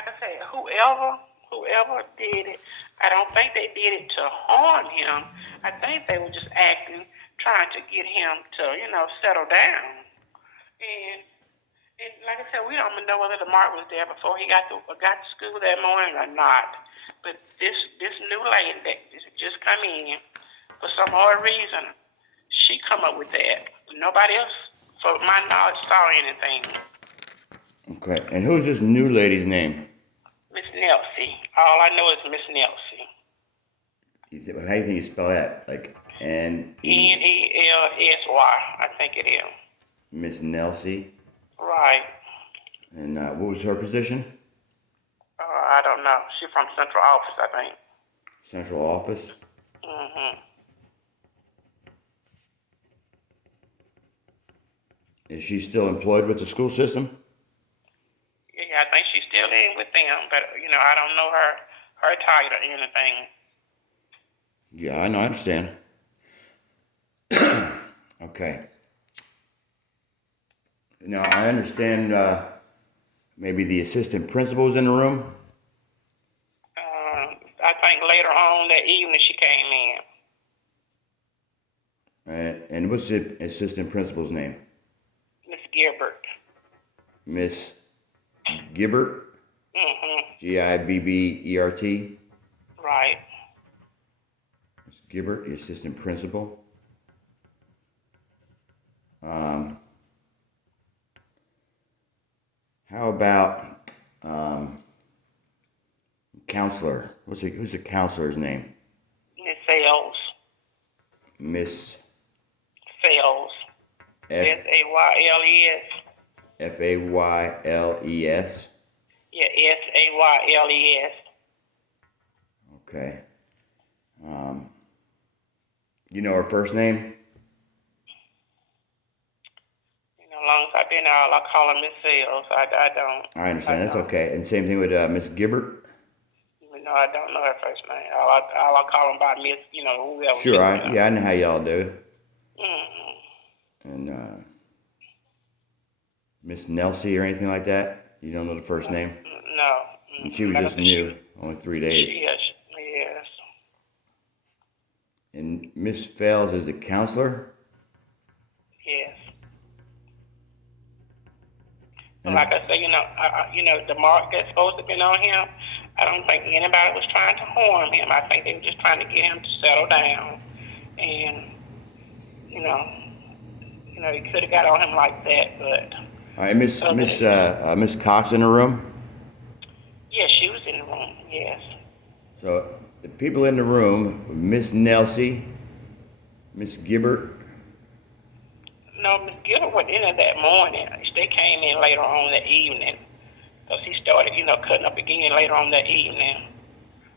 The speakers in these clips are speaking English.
like I said, whoever did it, I don't think they did it to harm him. I think they were just acting, trying to get him to, settle down. And like I said, we don't even know whether DeMarc was there before he got to school that morning or not. But this new lady that just come in, for some odd reason, she come up with that. Nobody else, for my knowledge, saw anything. Okay, and who's this new lady's name? Miss Nelsie. All I know is Miss Nelsie. How do you think you spell that? Like Nelsy, I think it is. Miss Nelsie. Right. And what was her position? I don't know. She's from central office, I think. Central office? Mm-hmm. Is she still employed with the school system? Yeah, I think she's still in with them, but, I don't know her title or anything. Yeah, I know, I understand. Okay. Now, I understand maybe the assistant principal's in the room? I think later on that evening she came in. And what's the assistant principal's name? Miss Gilbert. Miss Gibbert? Mm-hmm. Gibbert? Right. Miss Gibbert, the assistant principal. How about counselor? Who's the counselor's name? Miss Sales. Miss Sales. Sayles. Fayles. Yeah, Sayles. Okay. You know her first name? As long as I've been out, I call her Miss Sales. I don't. I understand. That's okay. And same thing with Miss Gibbert? No, I don't know her first name. All I call them by Miss, whoever. Sure. I know how y'all do it. Mm-hmm. And Miss Nelsie or anything like that? You don't know the first name? No. And she was just new, only 3 days. Yes. And Miss Fales is the counselor? Yes. And like I say, the mark that's supposed to have been on him, I don't think anybody was trying to harm him. I think they were just trying to get him to settle down. And, he could have got on him like that, but... All right, Miss Cox in the room? Yes, she was in the room, yes. So, the people in the room, Miss Nelsie, Miss Gibbert. No, Miss Gibbert went in there that morning. They came in later on that evening. Because he started, cutting up again later on that evening.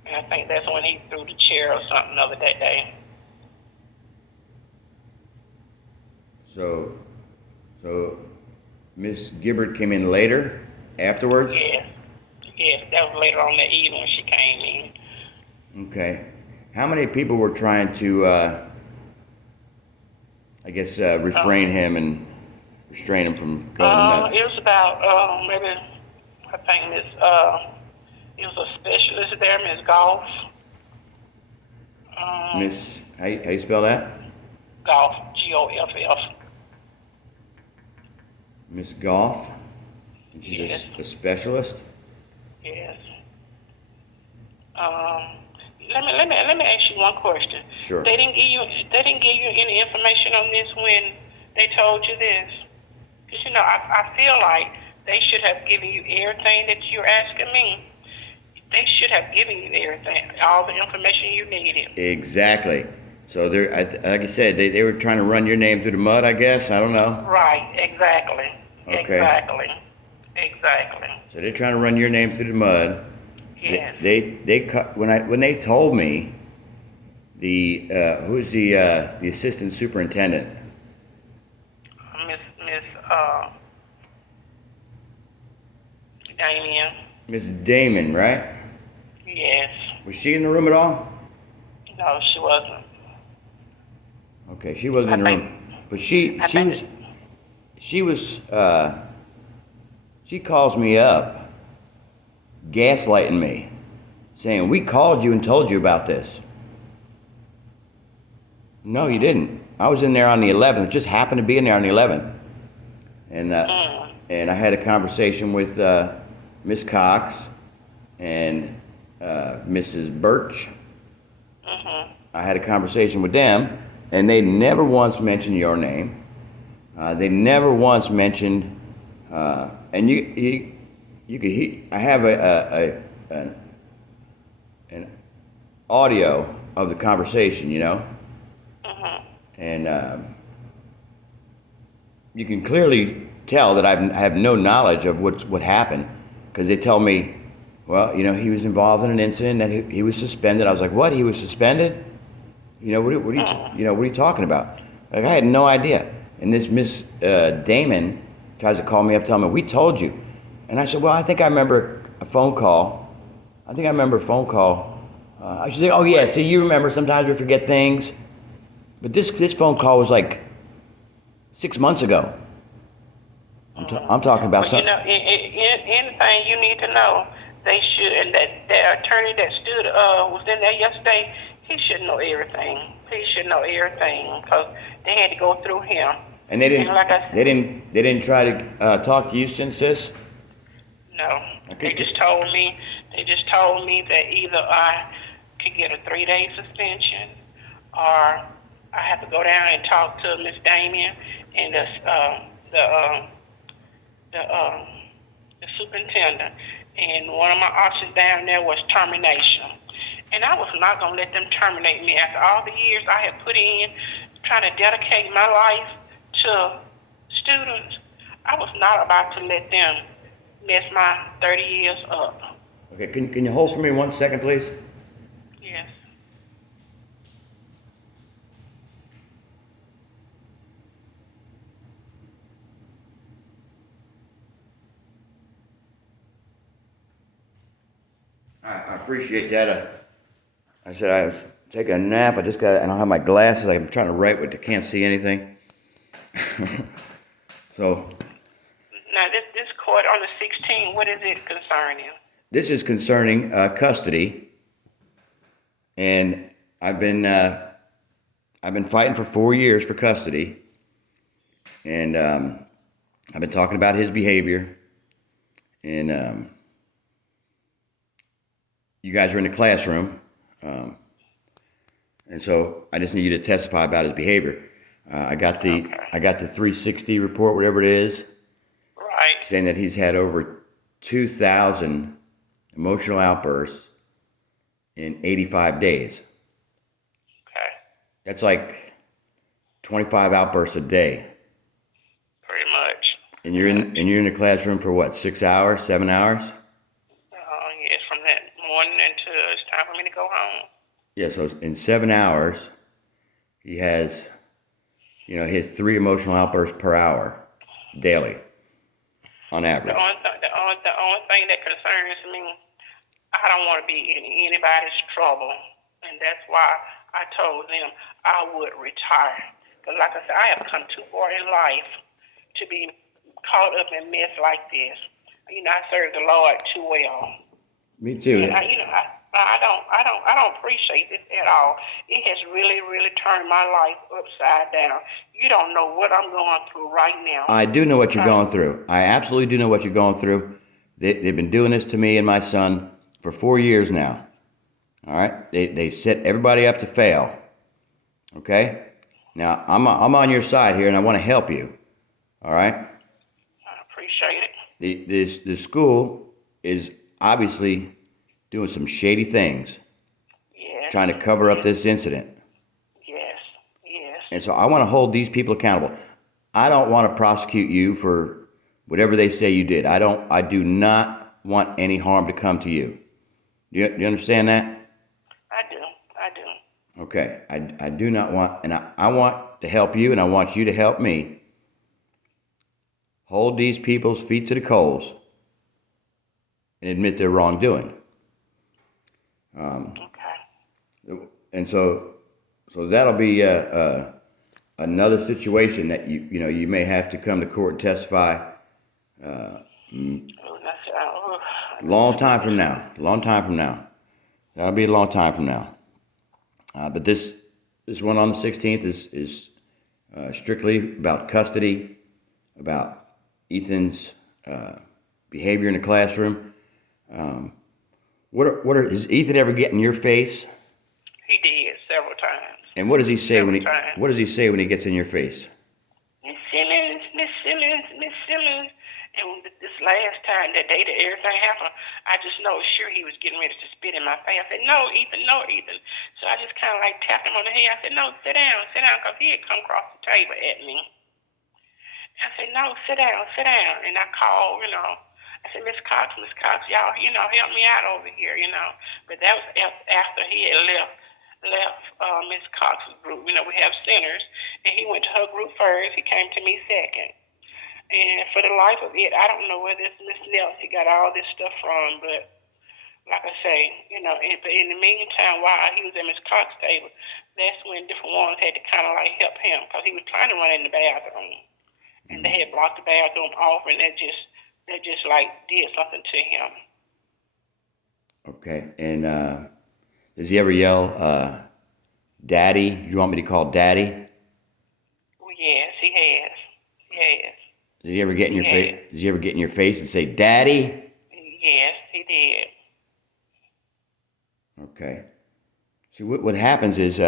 And I think that's when he threw the chair or something other that day. So Miss Gibbert came in later, afterwards? Yes, that was later on that evening when she came in. Okay. How many people were trying to, refrain him and restrain him from going nuts? It was about, maybe, I think it was a specialist there, Miss Goff. Miss, how you spell that? Goff, Goff. Miss Goff? And she's Yes. a specialist? Yes. Let me ask you one question. Sure. They didn't give you any information on this when they told you this? Because I feel like they should have given you everything that you're asking me. They should have given you everything, all the information you needed. Exactly. So like I said, they were trying to run your name through the mud, I guess. I don't know. Right. Exactly. Okay. Exactly. So they're trying to run your name through the mud. Yes. When they told me who's the assistant superintendent? Miss Damien. Miss Damon, right? Yes. Was she in the room at all? No, she wasn't. Okay, she wasn't in the room, but she calls me up gaslighting me, saying, we called you and told you about this. No, you didn't. I was in there on the 11th. Just happened to be in there on the 11th. And I had a conversation with Miss Cox and Mrs. Birch. I had a conversation with them, and they never once mentioned your name. They never once mentioned, and you could hear. I have an audio of the conversation, you know, and you can clearly tell that I have no knowledge of what happened, because they tell me, well, you know, he was involved in an incident and he was suspended. I was like, what? He was suspended? You know, what are you talking about? Like, I had no idea. And this Miss Damon tries to call me up, telling me, we told you. And I said, well, I think I remember a phone call. She said, oh yeah, see, you remember, sometimes we forget things. But this phone call was like 6 months ago. I'm talking about something. You know, anything you need to know, they should. And that attorney that stood was in there yesterday. He should know everything. He should know everything, because they had to go through him. And they didn't. And like I said, they didn't try to talk to you since this. No, they just told me. They just told me that either I could get a 3-day suspension, or I have to go down and talk to Miss Damien and the superintendent. And one of my options down there was termination. And I was not going to let them terminate me after all the years I had put in trying to dedicate my life to students. I was not about to let them mess my 30 years up. Okay, can you hold for me 1 second, please? Yes. I appreciate that. I said I was taking a nap. I don't have my glasses. I'm trying to write, but I can't see anything. So. Now, this court on the 16th, what is it concerning? This is concerning custody, and I've been fighting for 4 years for custody, and I've been talking about his behavior, and you guys are in the classroom, and so I just need you to testify about his behavior. I got the 360 report, whatever it is, Right. saying that he's had over 2,000 emotional outbursts in 85 days. Okay. That's like 25 outbursts a day. Pretty much. And you're in the classroom for what, 6 hours, 7 hours? Yes, from that morning until it's time for me to go home. Yeah, so in 7 hours, he has 3 emotional outbursts per hour, daily, on average. The only thing that concerns me, I don't want to be in anybody's trouble, and that's why I told them I would retire. Because like I said, I have come too far in life to be caught up in mess like this. You know, I serve the Lord too well. Me too. And I don't appreciate this at all. It has really, really turned my life upside down. You don't know what I'm going through right now. I do know what you're going through. I absolutely do know what you're going through. They've been doing this to me and my son for 4 years now. All right? They set everybody up to fail. Okay? Now, I'm on your side here, and I want to help you. All right? I appreciate it. The school is obviously doing some shady things, Yes. trying to cover up this incident. Yes. Yes. And so I want to hold these people accountable. I don't want to prosecute you for whatever they say you did. I do not want any harm to come to you. Do you understand that? I do. Okay. I do not want, and I want to help you, and I want you to help me hold these people's feet to the coals and admit their wrongdoing. Okay. And so that'll be another situation that you may have to come to court and testify. Now So, Long time from now. Long time from now. That'll be a long time from now. But this one on the 16th is strictly about custody, about Ethan's behavior in the classroom. Does Ethan ever get in your face? he did several times. And what does he say Several when he gets in your face? Miss Simmons, Miss Simmons, Miss Simmons. And this last time, that day that everything happened, I just know sure he was getting ready to spit in my face. I said, no, Ethan, no, Ethan. So I just kind of like tapped him on the head. I said, no, sit down, because he had come across the table at me. I said, no, sit down. And I called, I said, Miss Cox, y'all, help me out over here, But that was after he had left Miss Cox's group. We have centers, and he went to her group first. He came to me second. And for the life of it, I don't know where this Miss Nelson got all this stuff from, but like I say, but in the meantime, while he was at Miss Cox's table, that's when different ones had to kind of like help him because he was trying to run in the bathroom, and they had blocked the bathroom off, and that just like did something to him. Okay, and does he ever yell, "Daddy"? You want me to call Daddy? Well, yes, he has. Does he ever get in your face? Does he ever get in your face and say, "Daddy"? Yes, he did. Okay. See, what happens is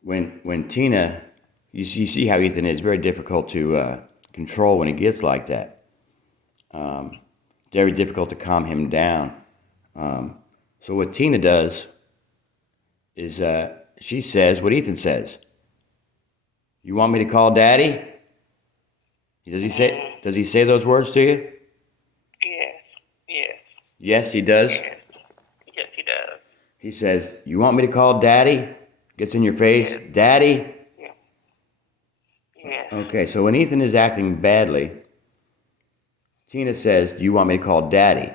when Tina, you see how Ethan is very difficult to control when he gets like that. Very difficult to calm him down. So what Tina does is she says what Ethan says. You want me to call Daddy? Does he say those words to you? Yes. Yes, he does. Yes, he does. He says, "You want me to call Daddy?" Gets in your face, Yes. Daddy. Yes. Okay, so when Ethan is acting badly, Tina says, "Do you want me to call Daddy?"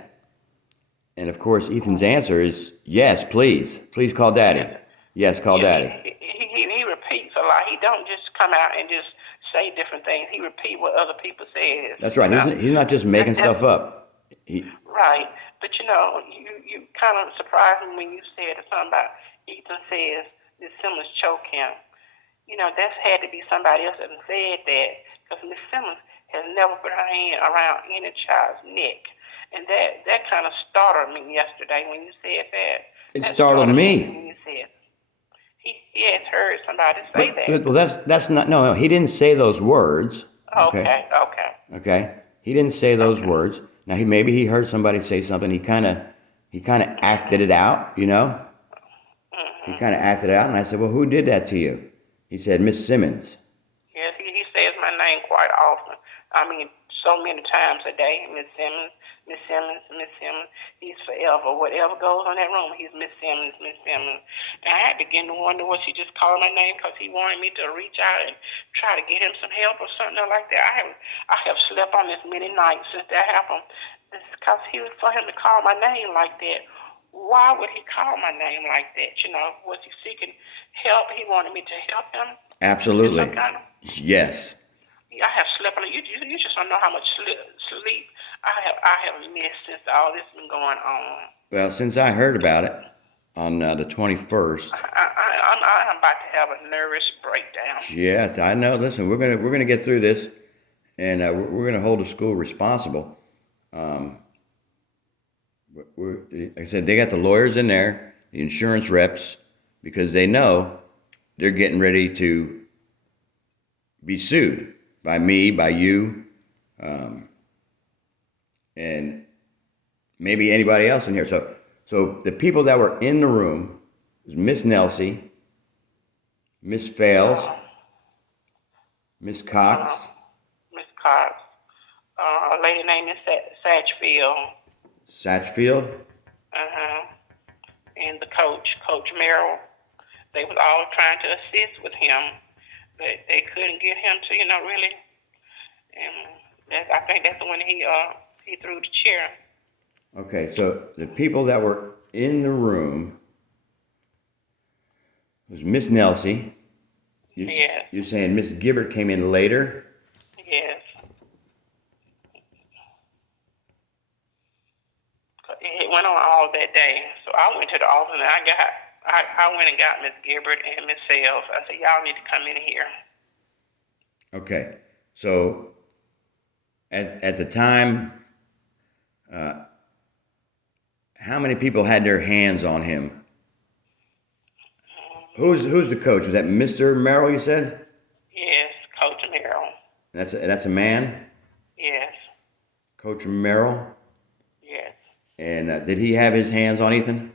And of course, Ethan's answer is, "Yes, please. Please call Daddy. Yes, call Daddy." He repeats a lot. He don't just come out and just say different things. He repeat what other people say. That's right. He's not just making stuff up. Right. But you kind of surprised me when you said something about Ethan says Miss Simmons choke him. That's had to be somebody else that said that because Miss Simmons has never put her hand around any child's neck. And that kind of startled me yesterday when you said that. It startled me. When you said he has heard somebody say that. Well, that's not. No, he didn't say those words. Okay. Okay. He didn't say those words. Now maybe he heard somebody say something. He kind of acted it out. He kind of acted it out, and I said, "Well, who did that to you?" He said, "Miss Simmons." Yes, he says my name quite often. I mean, so many times a day. Miss Simmons, Miss Simmons, Miss Simmons. He's forever. Whatever goes on that room, he's Miss Simmons, Miss Simmons. And I had to begin to wonder was he just calling my name because he wanted me to reach out and try to get him some help or something like that. I have slept on this many nights since that happened. It's because for him to call my name like that. Why would he call my name like that? Was he seeking help? He wanted me to help him. Absolutely. Yes. I have slept on it. You just don't know how much sleep I have missed since all this has been going on. Well, since I heard about it on the 21st, I'm about to have a nervous breakdown. Yes, I know. Listen, we're gonna get through this, and we're gonna hold the school responsible. Like I said, they got the lawyers in there, the insurance reps, because they know they're getting ready to be sued by me, by you, and maybe anybody else in here. So the people that were in the room was Miss Nelsie, Miss Fales, Miss Cox. Miss Cox. A lady named Satchfield. Satchfield? And the Coach Merrill. They was all trying to assist with him, but they couldn't get him to, really. And I think that's when he threw the chair. Okay, so the people that were in the room was Miss Nelsie. Yes. You're saying Miss Gibbert came in later? Yes. it went on all that day. So I went to the office and I went and got Miss Gilbert and Miss Sales. I said, y'all need to come in here. Okay. So at the time, uh, how many people had their hands on him? Who's the coach? Was that Mr. Merrill? You said. Yes, Coach Merrill. That's a man. Yes, Coach Merrill. yes. And did he have his hands on Ethan?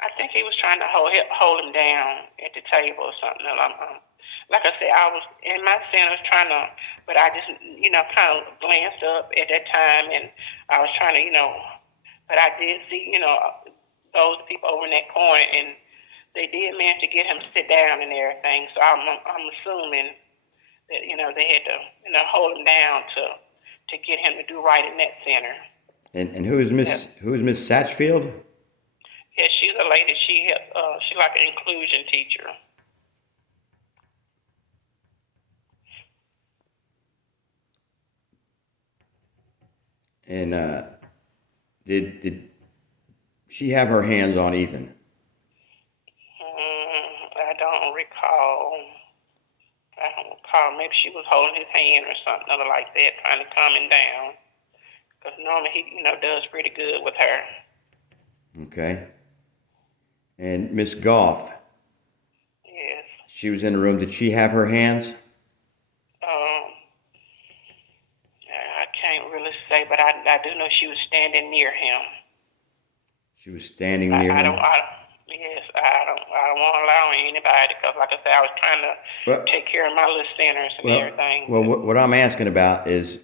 I think he was trying to hold him down at the table or something. Like I said, I was in my center trying to, but I just, kind of glanced up at that time, and I was trying to, but I did see, those people over in that corner, and they did manage to get him to sit down and everything. So I'm assuming that, they had to, hold him down to get him to do right in that center. And who's Miss Satchfield? Yeah, she's a lady. She's like an inclusion teacher. And did she have her hands on Ethan? I don't recall. Maybe she was holding his hand or something other like that, trying to calm him down. Because normally he, does pretty good with her. Okay. And Miss Goff, Yes. she was in the room. Did she have her hands? I can't really say, but I do know she was standing near him. She was standing near him. I don't want to allow anybody because, like I said, I was trying to take care of my little sinners and everything. Well, what I'm asking about is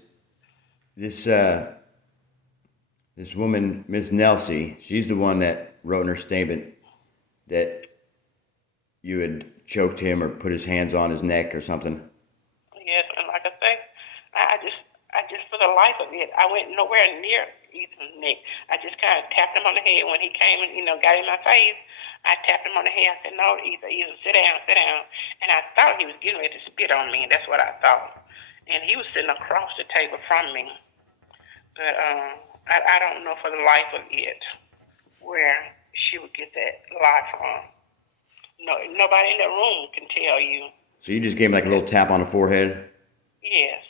this this woman, Miss Nelsie. She's the one that wrote in her statement that you had choked him or put his hands on his neck or something. Yes, and like I say, I just for the life of it, I went nowhere near Ethan's neck. I just kind of tapped him on the head when he came and got in my face. I tapped him on the head. I said, "No, Ethan, sit down, sit down." And I thought he was getting ready to spit on me, and that's what I thought. And he was sitting across the table from me. But I don't know for the life of it where she would get that lie from. No, nobody in the room can tell you. So you just gave him like a little tap on the forehead? Yes.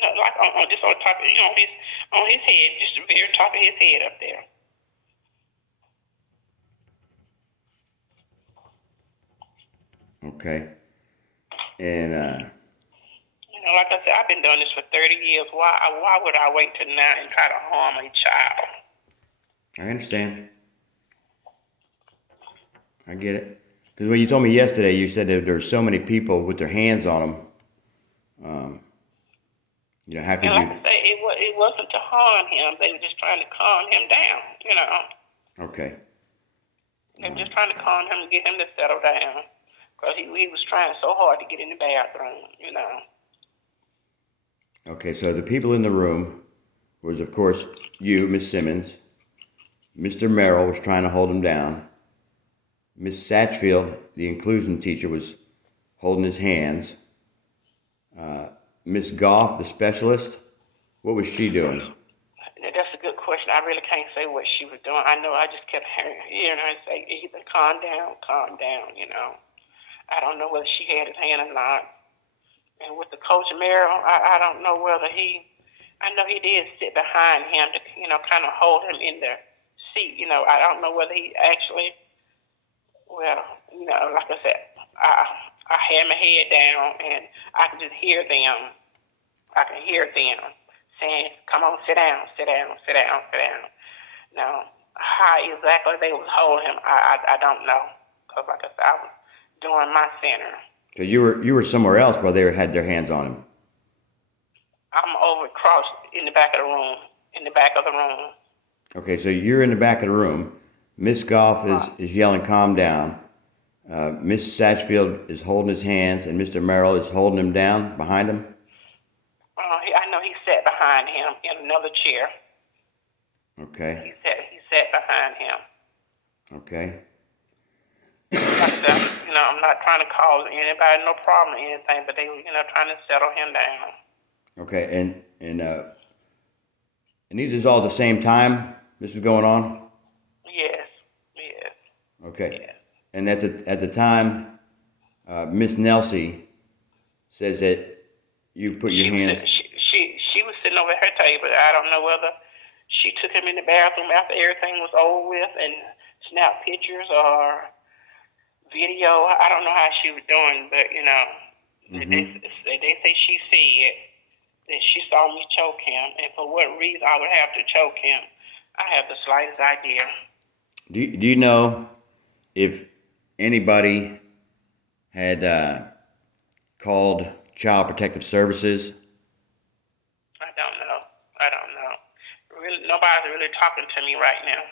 No, like just on top of on his head, just the very top of his head up there. Okay. And like I said, I've been doing this for 30 years. Why would I wait till now and try to harm a child? I understand. I get it. Because when you told me yesterday, you said that there were so many people with their hands on them. How could you? Like I say, it wasn't to harm him. They were just trying to calm him down. Okay. They were just trying to calm him and get him to settle down. Because he was trying so hard to get in the bathroom. Okay, so the people in the room was, of course, you, Miss Simmons. Mr. Merrill was trying to hold him down. Miss Satchfield, the inclusion teacher, was holding his hands. Miss Goff, the specialist, what was she doing? That's a good question. I really can't say what she was doing. I know I just kept hearing her say, either calm down. I don't know whether she had his hand or not. And with the Coach Merrill, I don't know whether I know he did sit behind him to, kind of hold him in the seat. I don't know whether he actually, like I said, I had my head down and I could just hear them. I can hear them saying, "Come on, sit down, sit down, sit down, sit down." Now, how exactly they was holding him, I don't know. Because like I said, I was doing my center. Because you were somewhere else while they had their hands on him. I'm over across in the back of the room. In the back of the room. Okay, so you're in the back of the room. Miss Goff is yelling, "Calm down." Miss Satchfield is holding his hands, and Mr. Merrill is holding him down behind him. I know he sat behind him in another chair. Okay. He sat behind him. Okay. Like I said, I'm not trying to cause anybody no problem or anything, but they were, trying to settle him down. Okay, and And these is all at the same time this is going on? Yes, yes, Okay. yes. And at the time, Miss Nelsie says that you put your She was hands. sit- she was sitting over at her table. I don't know whether she took him in the bathroom after everything was over with and snapped pictures or video. I don't know how she was doing, but Mm-hmm. they say she said that she saw me choke him, and for what reason I would have to choke him, I have the slightest idea. Do you know if anybody had called Child Protective Services? I don't know. I don't know. Really, nobody's really talking to me right now.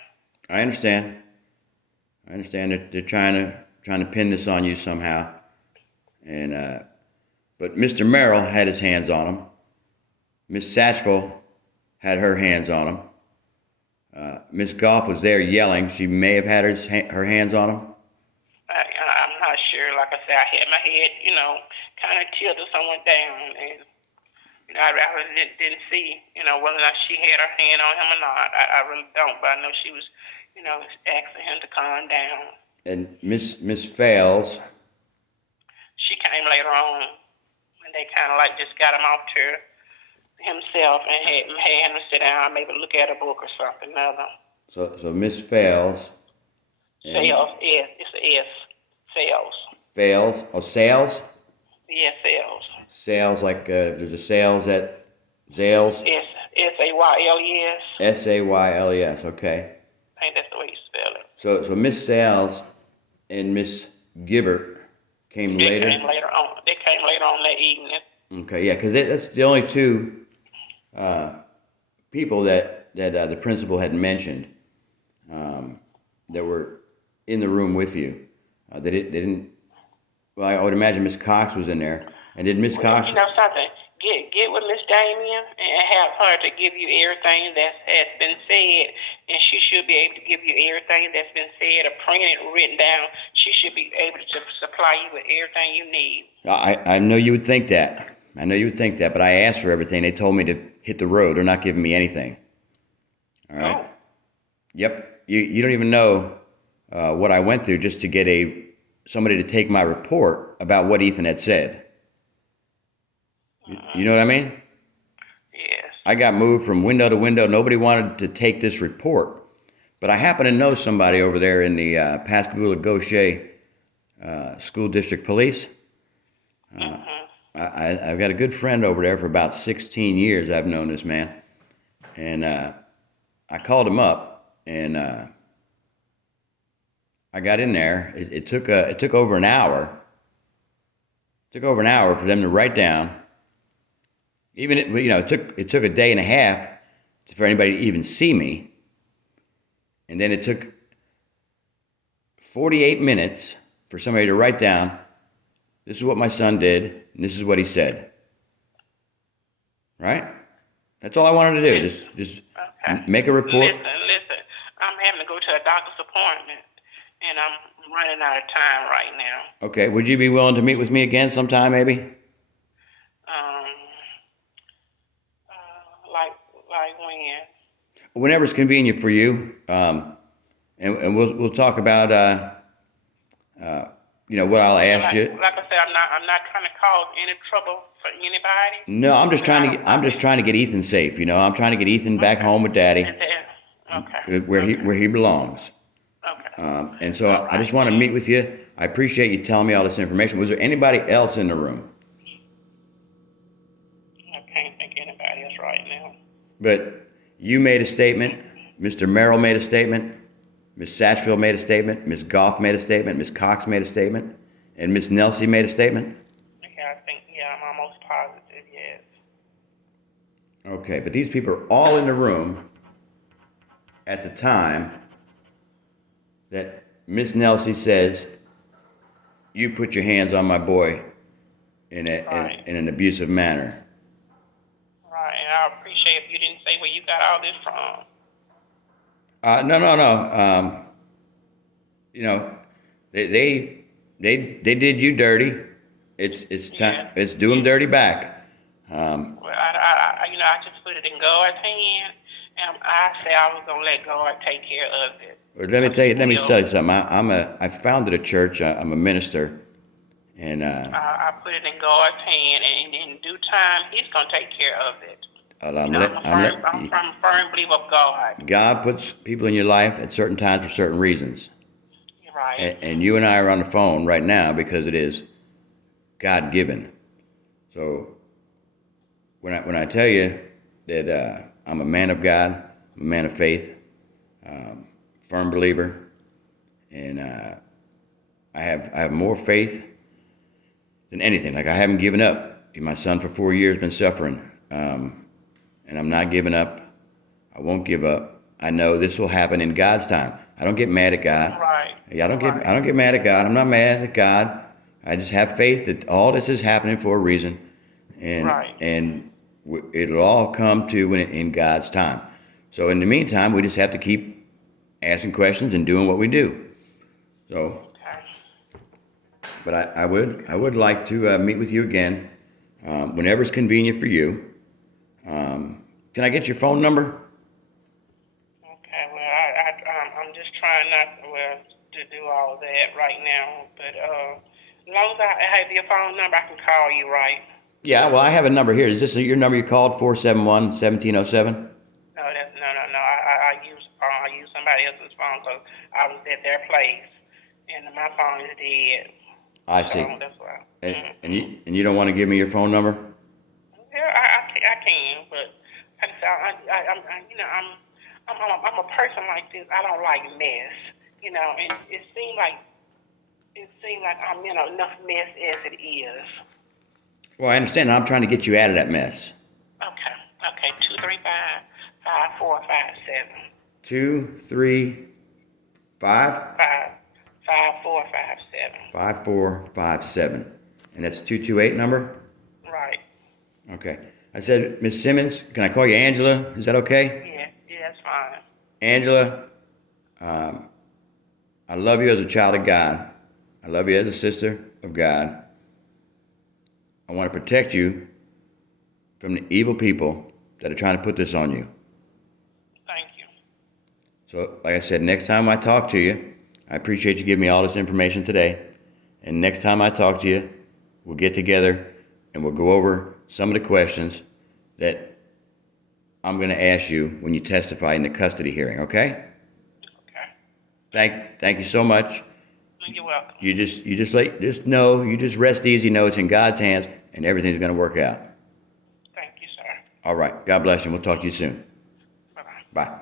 I understand. I understand that they're trying to pin this on you somehow, and but Mr. Merrill had his hands on him. Miss Satchville had her hands on him. Miss Goff was there yelling. She may have had her hands on him. I'm not sure. Like I said, I had my head, kind of tilted somewhat down, and I really didn't see, whether or not she had her hand on him or not. I really don't, but I know she was, asking him to calm down. And Miss Fales, She came later on, and they kind of like just got him off to himself and had him sit down, maybe look at a book or something. Another so Miss Fales and sales, yes, it's a S, sales, Fales, oh Sales, yes, sales, Sales like there's a sales at Zales, Sayles. Sayles. Okay. I think that's the way you spell it. So Miss Sales and Miss Gibbert came They later. came later on. They came later on that evening. Okay, yeah, because that's the only two people that the principal had mentioned that were in the room with you. They didn't. Well, I would imagine Miss Cox was in there, and did Miss Cox? You know something? Get with Miss Damien and have her to give you everything that has been said, and she should be able to give you everything that's been said or printed, written down. She should be able to supply you with everything you need. I know you would think that. I know you would think that, but I asked for everything. They told me to hit the road. They're not giving me anything. All right. Oh. Yep. You don't even know what I went through just to get somebody to take my report about what Ethan had said. You know what I mean? Yes. I got moved from window to window. Nobody wanted to take this report. But I happen to know somebody over there in the Pascagoula-Gaucher School District Police. I've got a good friend over there for about 16 years. I've known this man. And I called him up, and I got in there. It took over an hour. It took over an hour for them to write down. It took a day and a half for anybody to even see me, and then it took 48 minutes for somebody to write down, this is what my son did, and this is what he said. Right? That's all I wanted to do. Just Okay. make a report. Listen. I'm having to go to a doctor's appointment, and I'm running out of time right now. Okay. Would you be willing to meet with me again sometime, maybe? Like when? Whenever it's convenient for you, and we'll talk about what I'll ask you. Like I said, I'm not trying to cause any trouble for anybody. No, I'm just trying to get Ethan safe. I'm trying to get Ethan back home with Daddy, Okay. where he belongs. Okay. And so I just want to meet with you. I appreciate you telling me all this information. Was there anybody else in the room? I can't think of anybody else right now. But you made a statement. Mr. Merrill made a statement. Miss Satchville made a statement. Miss Goff made a statement. Miss Cox made a statement. And Miss Nelsie made a statement. I'm almost positive, yes. Okay, but these people are all in the room at the time that Miss Nelsie says, you put your hands on my boy in an abusive manner. Right, and I appreciate if you didn't say where you got all this from. No. They did you dirty. It's time. Yeah. It's do them dirty back. Well, I just put it in God's hand, I said I was gonna let God take care of it. Well, let me tell you. Let me tell you something. I founded a church. I'm a minister, and I put it in God's hand, and in due time, He's gonna take care of it. You know, I'm a firm believer of God. God puts people in your life at certain times for certain reasons. You're right. And you and I are on the phone right now because it is God given. So when I tell you that I'm a man of God, I'm a man of faith, firm believer, and I have more faith than anything. Like I haven't given up. My son for 4 years been suffering, and I'm not giving up. I won't give up. I know this will happen in God's time. I don't get mad at God. Right. Yeah, I don't get mad at God. I'm not mad at God. I just have faith that all this is happening for a reason, and it'll all come to in God's time. So in the meantime, we just have to keep asking questions and doing what we do. So, Okay. but I would like to meet with you again whenever it's convenient for you. Can I get your phone number? Okay. Well, I'm just trying not to do all of that right now, but as long as I have your phone number, I can call you, right? Yeah, well, I have a number here. Is this your number you called, 471-1707? No, no. I use somebody else's phone because I was at their place, and my phone is dead. I see. So that's why. And you don't want to give me your phone number? Yeah, I can, but like I said, I'm a person like this. I don't like mess, and it seems like I'm in enough mess as it is. Well, I understand. I'm trying to get you out of that mess. Okay. 235-5457. 235 5457. 5457. And that's 228 number? Right. Okay. I said, Miss Simmons, can I call you Angela? Is that okay? Yeah, that's fine. Angela, I love you as a child of God. I love you as a sister of God. I want to protect you from the evil people that are trying to put this on you. Thank you. So, like I said, next time I talk to you, I appreciate you giving me all this information today. And next time I talk to you, we'll get together and we'll go over some of the questions that I'm going to ask you when you testify in the custody hearing, okay? Okay. Thank you so much. You're welcome. You just rest easy, know it's in God's hands, and everything's going to work out. Thank you, sir. All right. God bless you. We'll talk to you soon. Bye-bye. Bye.